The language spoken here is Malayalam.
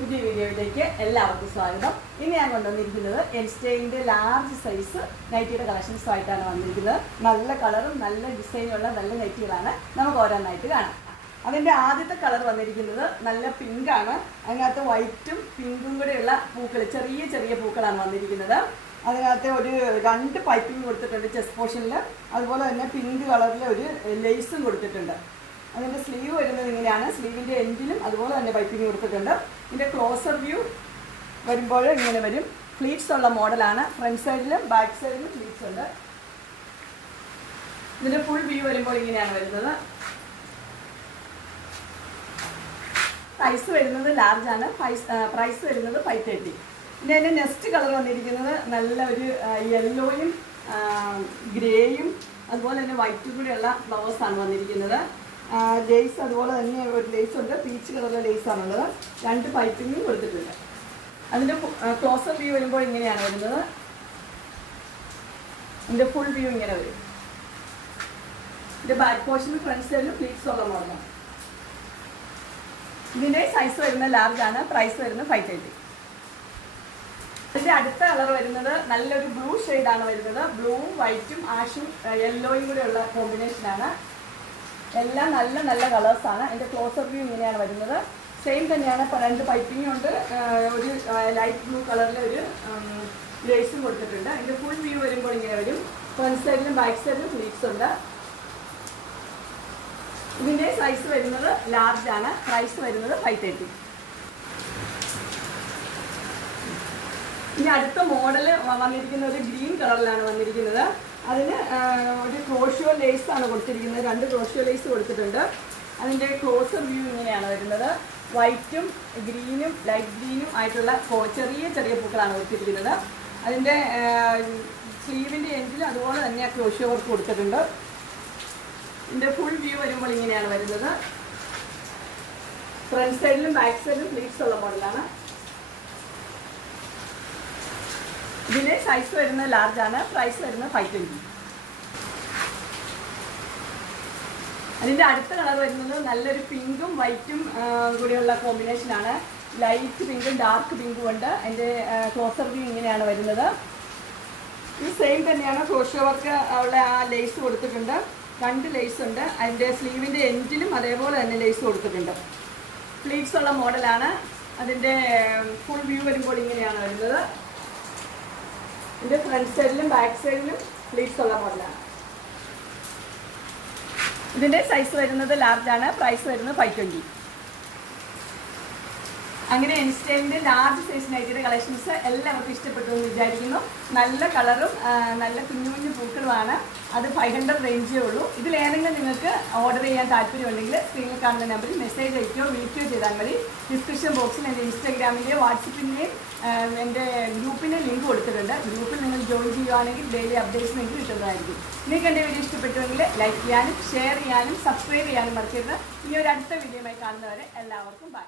പുതിയ വീഡിയോയിലേക്ക് എല്ലാവർക്കും സ്വാഗതം. ഇന്ന് ഞാൻ കൊണ്ടുവന്നിരിക്കുന്നത് എൻസ്റ്റൈൻ്റെ ലാർജ് സൈസ് നൈറ്റിയുടെ കളക്ഷൻസുമായിട്ടാണ് വന്നിരിക്കുന്നത്. നല്ല കളറും നല്ല ഡിസൈനുള്ള നല്ല നൈറ്റികളാണ്. നമുക്ക് ഓരോന്നായിട്ട് കാണാം. അതിൻ്റെ ആദ്യത്തെ കളർ വന്നിരിക്കുന്നത് നല്ല പിങ്കാണ്. അതിനകത്ത് വൈറ്റും പിങ്കും കൂടെയുള്ള പൂക്കൾ, ചെറിയ ചെറിയ പൂക്കളാണ് വന്നിരിക്കുന്നത്. അതിനകത്ത് ഒരു 2 പൈപ്പിംഗ് കൊടുത്തിട്ടുണ്ട് ചെസ്റ്റ് പോർഷനിൽ. അതുപോലെ തന്നെ പിങ്ക് കളറിൽ ഒരു ലേസും കൊടുത്തിട്ടുണ്ട്. അതിൻ്റെ സ്ലീവ് വരുന്നത് ഇങ്ങനെയാണ്. സ്ലീവിൻ്റെ എൻഡിലും അതുപോലെ തന്നെ പൈപ്പിംഗ് കൊടുത്തിട്ടുണ്ട്. ഇതിൻ്റെ ക്ലോസർ വ്യൂ വരുമ്പോൾ ഇങ്ങനെ വരും. ഫ്ലീറ്റ്സ് ഉള്ള മോഡലാണ്. ഫ്രണ്ട് സൈഡിലും ബാക്ക് സൈഡിലും ഫ്ലീറ്റ്സ് ഉണ്ട്. ഇതിൻ്റെ ഫുൾ വ്യൂ വരുമ്പോൾ ഇങ്ങനെയാണ് വരുന്നത്. സൈസ് വരുന്നത് ലാർജാണ്. പ്രൈസ് വരുന്നത് 530. ഇതിൻ്റെ തന്നെ നെക്സ്റ്റ് കളർ വന്നിരിക്കുന്നത് നല്ല ഒരു യെല്ലോയും ഗ്രേയും അതുപോലെ തന്നെ വൈറ്റും കൂടെയുള്ള ഫ്ലവേഴ്സാണ് വന്നിരിക്കുന്നത്. ലേസ് അതുപോലെ തന്നെ ഒരു ലേസ് ഉണ്ട്. പീച്ച് കളറിലെ ലേസാണുള്ളത്. 2 പൈപ്പിങ്ങും കൊടുത്തിട്ടുണ്ട്. അതിൻ്റെ ക്ലോസർ വ്യൂ വരുമ്പോൾ ഇങ്ങനെയാണ് വരുന്നത്. ഇതിൻ്റെ ഫുൾ വ്യൂ ഇങ്ങനെ വരും. ഇതിൻ്റെ ബാക്ക് പോർഷനും ഫ്രണ്ട് സൈഡിലും ഫ്ലീറ്റ്സ് ഉള്ള മോഡലാണ്. ഇതിൻ്റെ സൈസ് വരുന്ന ലാർജാണ്. പ്രൈസ് വരുന്നത് 530. ഇതിൻ്റെ അടുത്ത കളർ വരുന്നത് നല്ലൊരു ബ്ലൂ ഷെയ്ഡാണ് വരുന്നത്. ബ്ലൂവും വൈറ്റും ആഷും യെല്ലോയും കൂടെയുള്ള കോമ്പിനേഷനാണ്. എല്ലാം നല്ല നല്ല കളേഴ്സാണ്. അതിൻ്റെ ക്ലോസർ വ്യൂ ഇങ്ങനെയാണ് വരുന്നത്. സെയിം തന്നെയാണ്. 2 പൈപ്പിങ്ങും ഉണ്ട്. ഒരു ലൈറ്റ് ബ്ലൂ കളറിലെ ഒരു ലേസും കൊടുത്തിട്ടുണ്ട്. അതിൻ്റെ ഫുൾ വ്യൂ വരുമ്പോൾ ഇങ്ങനെ വരും. ഫ്രണ്ട് സൈഡിലും ബാക്ക് സൈഡിലും ഫ്ലീറ്റ്സ് ഉണ്ട്. ഇതിൻ്റെ സൈസ് വരുന്നത് ലാർജാണ്. പ്രൈസ് വരുന്നത് 530. ഇനി അടുത്ത മോഡൽ വന്നിരിക്കുന്ന ഒരു ഗ്രീൻ കളറിലാണ് വന്നിരിക്കുന്നത്. അതിന് ഒരു ക്രോഷ്യോ ലേസാണ് കൊടുത്തിരിക്കുന്നത്. 2 ക്രോഷ്യോ ലേസ് കൊടുത്തിട്ടുണ്ട്. അതിൻ്റെ ക്ലോസർ വ്യൂ ഇങ്ങനെയാണ് വരുന്നത്. വൈറ്റും ഗ്രീനും ലൈറ്റ് ഗ്രീനും ആയിട്ടുള്ള ചെറിയ ചെറിയ പൂക്കളാണ് കൊടുത്തിരിക്കുന്നത്. അതിൻ്റെ സ്ലീവിൻ്റെ എൻഡിൽ അതുപോലെ തന്നെ ക്രോഷ്യോ വർക്ക് കൊടുത്തിട്ടുണ്ട്. ഇതിൻ്റെ ഫുൾ വ്യൂ വരുമ്പോൾ ഇങ്ങനെയാണ് വരുന്നത്. ഫ്രണ്ട് സൈഡിലും ബാക്ക് സൈഡിലും ഫ്ലീറ്റ്സ് ഉള്ള മോഡലാണ്. ഇതിൻ്റെ സൈസ് വരുന്നത് ലാർജാണ്. പ്രൈസ് വരുന്നത് 520. അതിൻ്റെ അടുത്ത കളർ വരുന്നത് നല്ലൊരു പിങ്കും വൈറ്റും കൂടിയുള്ള കോമ്പിനേഷനാണ്. ലൈറ്റ് പിങ്കും ഡാർക്ക് പിങ്കും ഉണ്ട്. അതിൻ്റെ ക്ലോസർ വ്യൂ ഇങ്ങനെയാണ് വരുന്നത്. ഇത് സെയിം തന്നെയാണ്. ക്രോഷ്യോ വർക്ക് ഉള്ള ആ ലേസ് കൊടുത്തിട്ടുണ്ട്. 2 ലേസ് ഉണ്ട്. അതിൻ്റെ സ്ലീവിൻ്റെ എൻഡിലും അതേപോലെ തന്നെ ലേസ് കൊടുത്തിട്ടുണ്ട്. ഫ്ലീറ്റ്സ് ഉള്ള മോഡലാണ്. അതിൻ്റെ ഫുൾ വ്യൂ വരുമ്പോൾ ഇങ്ങനെയാണ് വരുന്നത്. ഇതിൻ്റെ ഫ്രണ്ട് സൈഡിലും ബാക്ക് സൈഡിലും ഫ്ലീറ്റ്സ് ഉള്ള മോഡലാണ്. ഇതിൻ്റെ സൈസ് വരുന്നത് ലാർജാണ്. പ്രൈസ് വരുന്നത് 520. അങ്ങനെ എൻസ്റ്റൈലിൻ്റെ ലാർജ് സൈസ് നൈറ്റിയുടെ കളക്ഷൻസ് എല്ലാവർക്കും ഇഷ്ടപ്പെട്ടു എന്ന് വിചാരിക്കുന്നു. നല്ല കളറും നല്ല കുഞ്ഞു കുഞ്ഞു പൂക്കളുമാണ്. അത് 500 റേഞ്ചേ ഉള്ളൂ. ഇതിലേതെങ്കിലും നിങ്ങൾക്ക് ഓർഡർ ചെയ്യാൻ താല്പര്യമുണ്ടെങ്കിൽ സ്ക്രീനിൽ കാണുന്ന നമ്പറിൽ മെസ്സേജ് അയക്കുകയോ വിളിക്കുകയോ ചെയ്താൽ മതി. ഡിസ്ക്രിപ്ഷൻ ബോക്സിൽ എൻ്റെ ഇൻസ്റ്റാഗ്രാമിൻ്റെയും വാട്സപ്പിൻ്റെയും എൻ്റെ ഗ്രൂപ്പിൻ്റെ ലിങ്ക് കൊടുത്തിട്ടുണ്ട്. ഗ്രൂപ്പിൽ നിങ്ങൾ ജോയിൻ ചെയ്യുകയാണെങ്കിൽ ഡെയിലി അപ്ഡേറ്റ്സ് നിങ്ങൾക്ക് കിട്ടുന്നതായിരിക്കും. നിങ്ങൾക്ക് എൻ്റെ വീഡിയോ ഇഷ്ടപ്പെട്ടുവെങ്കിൽ ലൈക്ക് ചെയ്യാനും ഷെയർ ചെയ്യാനും സബ്സ്ക്രൈബ് ചെയ്യാനും മറക്കരുത്. ഇനി ഒരു അടുത്ത വീഡിയോയുമായി കാണുന്നവരെ എല്ലാവർക്കും ബൈ.